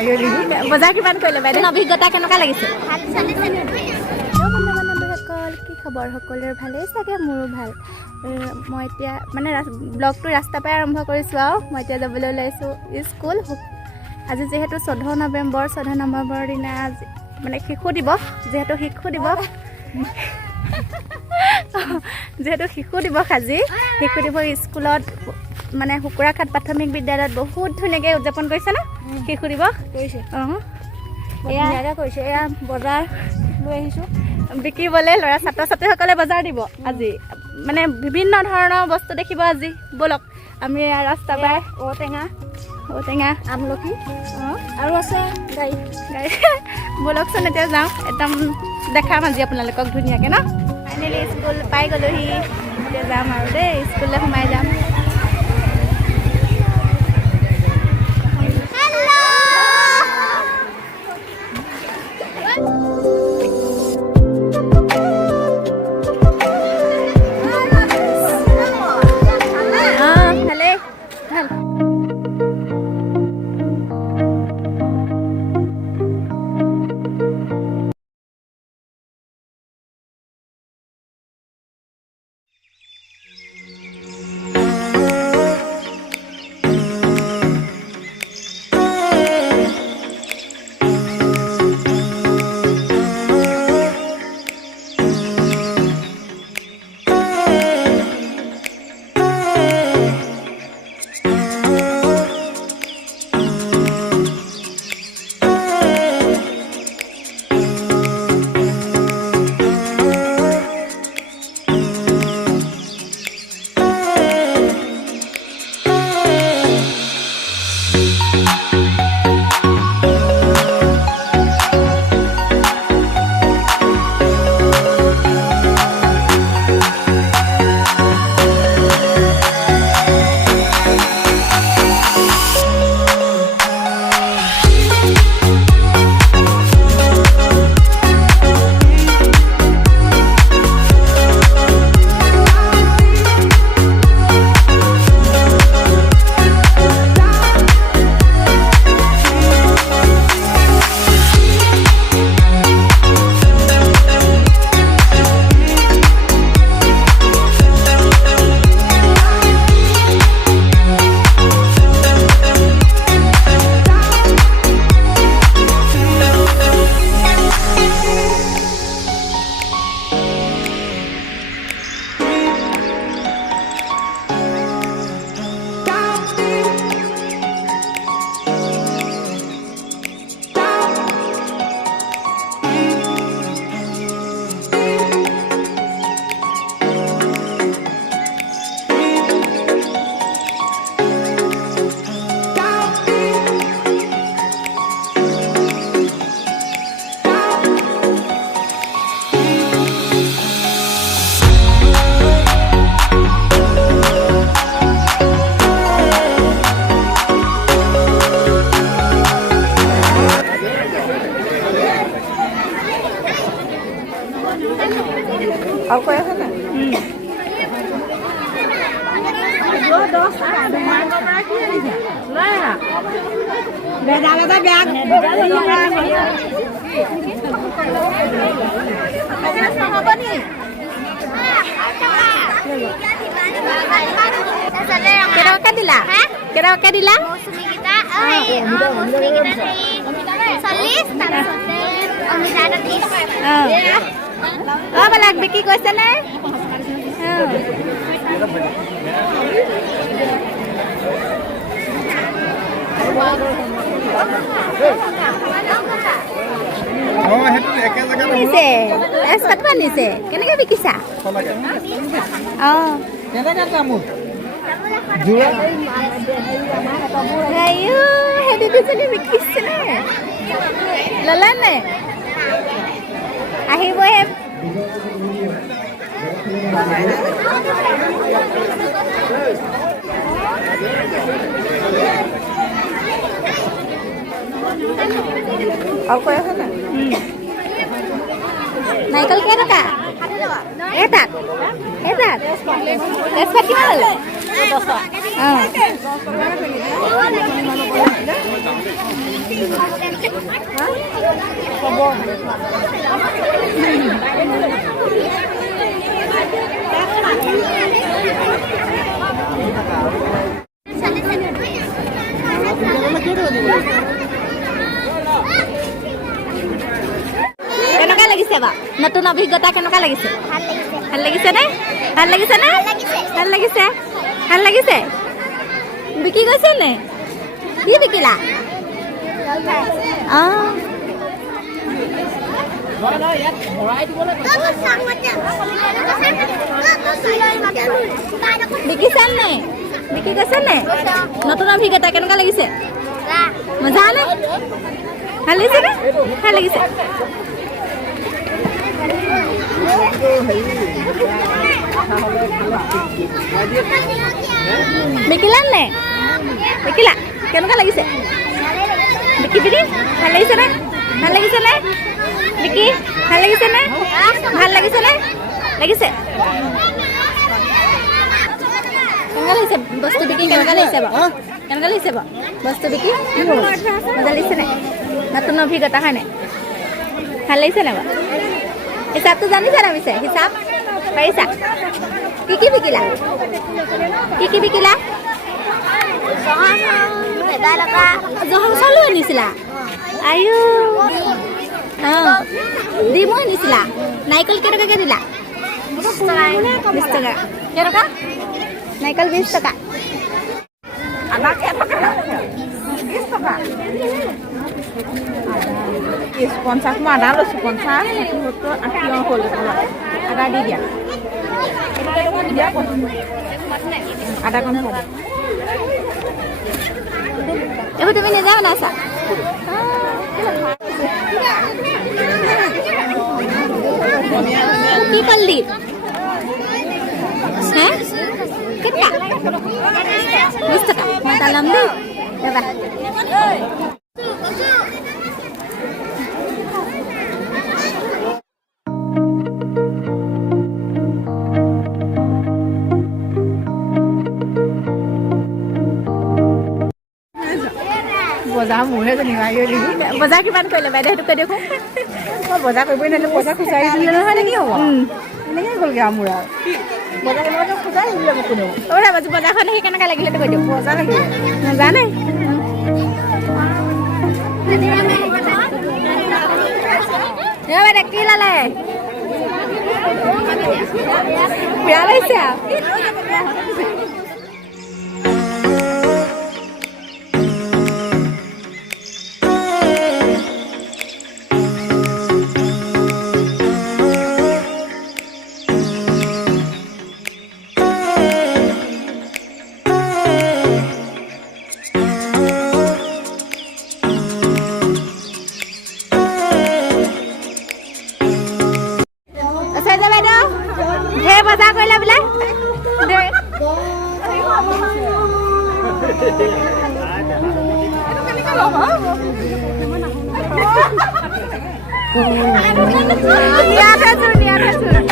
বজাৰ কিমান কৰিলে বাইদেউ অভিজ্ঞতা কেনেকুৱা লাগিছে বন্ধু-বান্ধৱীসকল কি খবৰ সকলোৰে ভালেই চাগে মোৰো ভাল মই এতিয়া মানে ব্লগটো ৰাস্তাৰ পৰাই আৰম্ভ কৰিছোঁ আৰু মই এতিয়া যাবলৈ ওলাইছোঁ স্কুল আজি যিহেতু 14 নৱেম্বৰৰ দিনা মানে শিশু দিৱস যিহেতু শিশু দিৱস আজি শিশু দিৱস স্কুলত মানে শুকুৰাঘাট প্ৰাথমিক বিদ্যালয়ত বহুত ধুনীয়াকৈ উদযাপন কৰিছে না শিশু দিৱস কৰিছে এয়া কৰিছে এয়া বজাৰ লৈ আহিছোঁ বিকিবলৈ ল'ৰা ছাত্ৰ ছাত্ৰীসকলে বজাৰ দিব আজি মানে বিভিন্ন ধৰণৰ বস্তু দেখিব আজি বলক আমি ৰাস্তা পাই ঔটেঙা আমলখি আৰু আছে গাড়ী বলকচোন এতিয়া যাওঁ একদম দেখাম আজি আপোনালোকক ধুনীয়াকৈ ন ফাইনেলি স্কুল পাই গ'লোহি এতিয়া যাম আৰু দেই স্কুললৈ সোমাই যাম Aku ya kan? Kira dila? Kira dila? Musmi kita, solis, Omida ada 30. Balak Vicky কৈছে নে নিছে এছকাটবা নিছে কেনেকৈ বিকিছা কেনেকৈ কামোৰ সেইটো দুজনী বিকিছে নে ললা নে আহিবহে Aku ya kan? Naikal kira kak? Etat. Espat gimana? কেনেকুৱা লাগিছে বা নতুন অভিজ্ঞতা কেনেকুৱা লাগিছে ভাল লাগিছে নে ভাল লাগিছে নে ভাল লাগিছে ভাল লাগিছে বিকি গৈছে নে কি বিকিলা বিকিছা নে বিকি গৈছে নে নতুন অভিজ্ঞতা কেনেকুৱা লাগিছে মজা নে ভাল লাগিছে নে ভাল লাগিছে বিকিলা নে বিকিলা কেনেকুৱা লাগিছে বিকি পিনি ভাল লাগিছে নে ভাল লাগিছে নে বিকি ভাল লাগিছে নে ভাল লাগিছে নে লাগিছে কেনেকুৱা লাগিছে বস্তু বিকি কেনেকুৱা লাগিছে বাৰু কেনেকুৱা লাগিছে বাৰু বস্তু বিকি মজা লাগিছে নে নতুন অভিজ্ঞতা হয় নাই ভাল লাগিছে নে বাৰু হিচাপটো জানিছা না পিছে হিচাপ পাৰিছা কি বিকিলা কি বিকিলা জহা চাউলো আনিছিলা আয়ো ডিমো আনিছিলা নাৰিকল কেইটকাকৈ দিলা 20 টকা কেইটকা নাৰিকল 20 টকা আদা কেইটকা 20 টকা 50 মই আদা লৈছোঁ 50 70 80 হ'ল আদা দি দিয়া আদা কণ হ'ব এইবোৰ তুমি নিজে বনাইছা কি কলদি হে কেনেকুৱা 20 টকা মই এটা ল'ম দেই ৰ'বা বজাৰ মোৰহে যেনিবা বজাৰ কিমান কৰিলে বাইদেউ সেইটো কৈ দিয়ক মই বজাৰ কৰিবই নোৱাৰিলোঁ পইচা খুচুৰাই দিলে নহয় নেকি হ'ব এনেকৈ গ'লগৈ আৰু মোৰ আৰু বজাৰ কেনেকৈ খুচুৰাই দিলে মোক কোনেও বজাৰখন সেই কেনেকুৱা লাগিলে কৈ দিয়ক বজাৰ লাগিলে নাজানে বাইদেউ কি লালে বেয়া লাগিছে বাইদেউ ঢেৰ বজাৰ কৰিলে বোলে নিয়াত আছো